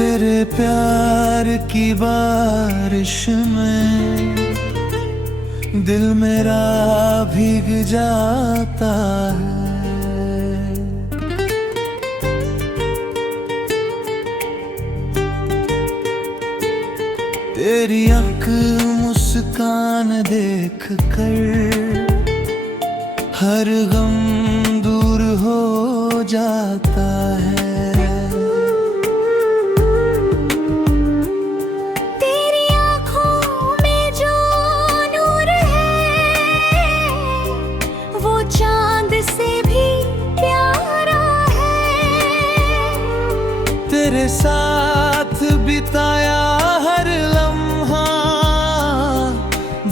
तेरे प्यार की बारिश में दिल मेरा भीग जाता है। तेरी आँख मुस्कान देख कर हर गम दूर हो जाता है। तेरे साथ बिताया हर लम्हा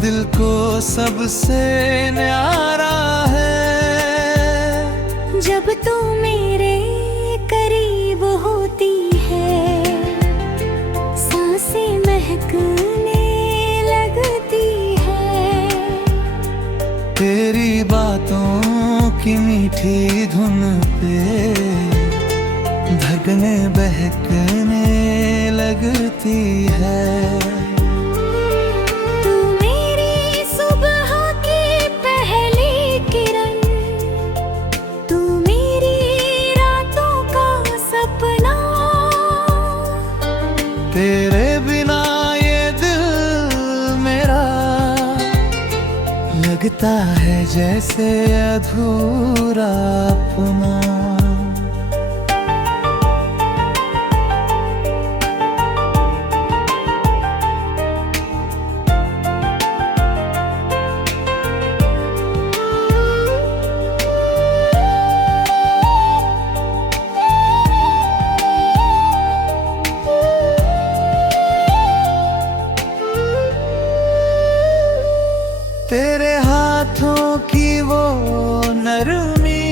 दिल को सबसे न्यारा है। जब तू मेरे करीब होती है सांसें महकने लगती है। तेरी बातों की मीठी धुन पे धड़कने बहकने लगती है। तू मेरी सुबह की पहली किरण, तू मेरी रातों का सपना। तेरे बिना ये दिल मेरा लगता है जैसे अधूरा अपना। तेरे हाथों की वो नरमी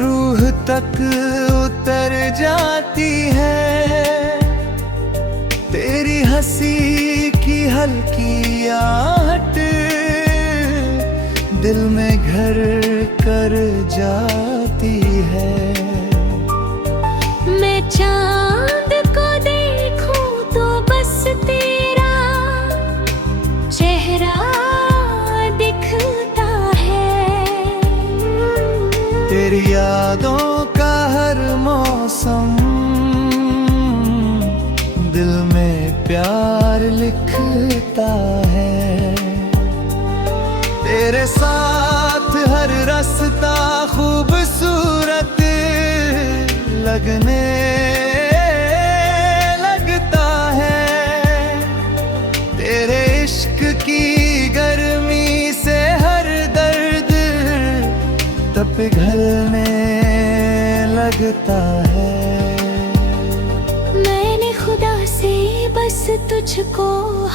रूह तक उतर जाती है। तेरी हंसी की हल्की आहट दिल में घर कर जाती है। मैं चांद को देखूं तो बस तेरा चेहरा दिखता है। तेरी यादों का हर मौसम दिल में प्यार लिखता है। तेरे साथ हर रास्ता खूबसूरत लगने लगता है। तेरे इश्क की गर्मी से हर दर्द तप पिघलने लगता है। मैंने खुदा से बस तुझको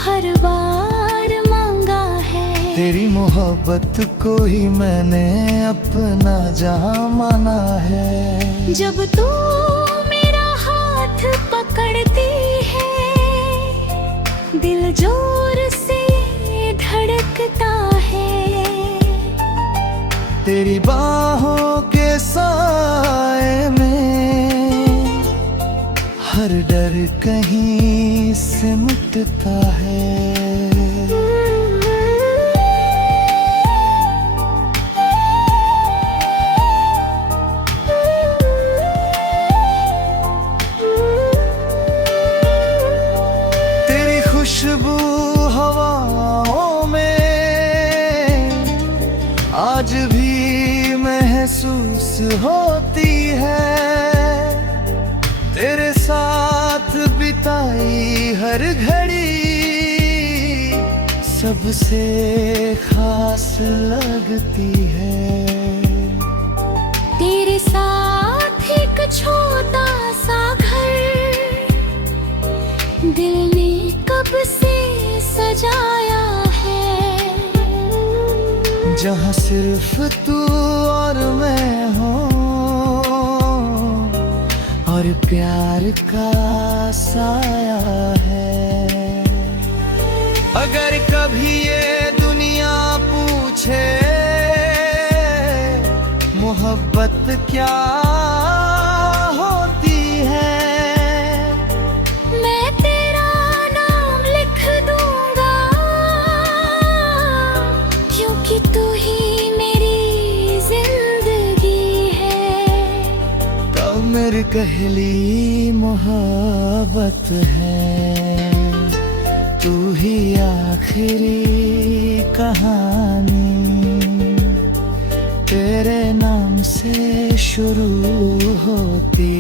हर बार मांगा है। तेरी मोहब्बत को ही मैंने अपना जहां माना है। जब तू मेरा हाथ पकड़ती है दिल जोर से धड़कता है। तेरी बाहों के साए में हर डर कहीं सिमटता है। खुशबू हवाओं में आज भी महसूस होती है। तेरे साथ बिताई हर घड़ी सबसे खास लगती है। तेरे साथ एक छोटा सा घर दिल ने कब से सजाया है। जहाँ सिर्फ तू और मैं हो और प्यार का साया है। अगर कभी ये दुनिया पूछे मोहब्बत क्या होती है पहली मोहब्बत है, तू ही आखिरी कहानी, तेरे नाम से शुरू होती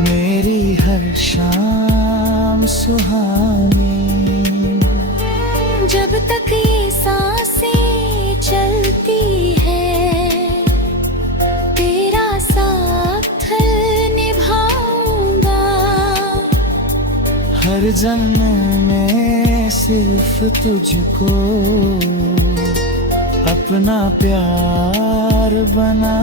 मेरी हर शाम सुहानी। जब तक ये सांसें चलती है, तेरा साथ निभाऊंगा। हर जन्म में सिर्फ तुझको अपना प्यार बना